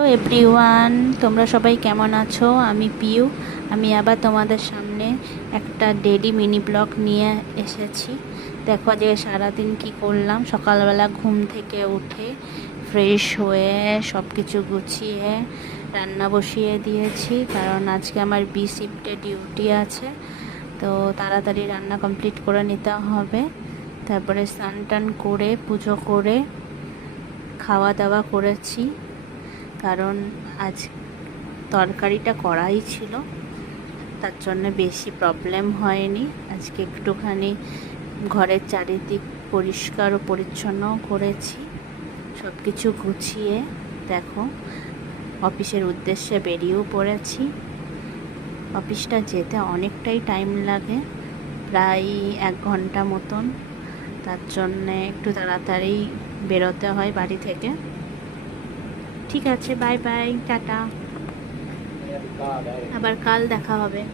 Hello everyone, তোমরা সবাই কেমন আছো? আমি পিউ। আমি আবার তোমাদের সামনে একটা ডেইলি মিনি ব্লগ নিয়ে এসেছি। দেখো যে সারাদিন কি করলাম। সকালবেলা ঘুম থেকে উঠে ফ্রেশ হয়ে সব কিছু গুছিয়ে রান্না বসিয়ে দিয়েছি, কারণ আজকে আমার বি শিফটে ডিউটি আছে, তো তাড়াতাড়ি রান্না কমপ্লিট করে নিতে হবে। তারপরে স্নান টান করে পুজো করে খাওয়া দাওয়া করেছি, কারণ আজ তরকারিটা করাই ছিল, তার জন্য বেশি প্রবলেম হয়নি। আজকে একটুখানি ঘরের চারিদিক পরিষ্কার ও পরিচ্ছন্ন করেছি, সব কিছু গুছিয়ে দেখো অফিসের উদ্দেশ্যে বেরিয়েও পড়েছি। অফিসটা যেতে অনেকটাই টাইম লাগে, প্রায় 1 ঘন্টা মতন, তার জন্যে একটু তাড়াতাড়ি বেরোতে হয় বাড়ি থেকে। ঠিক আছে, বাই বাই, টাটা, আবার কাল দেখা হবে।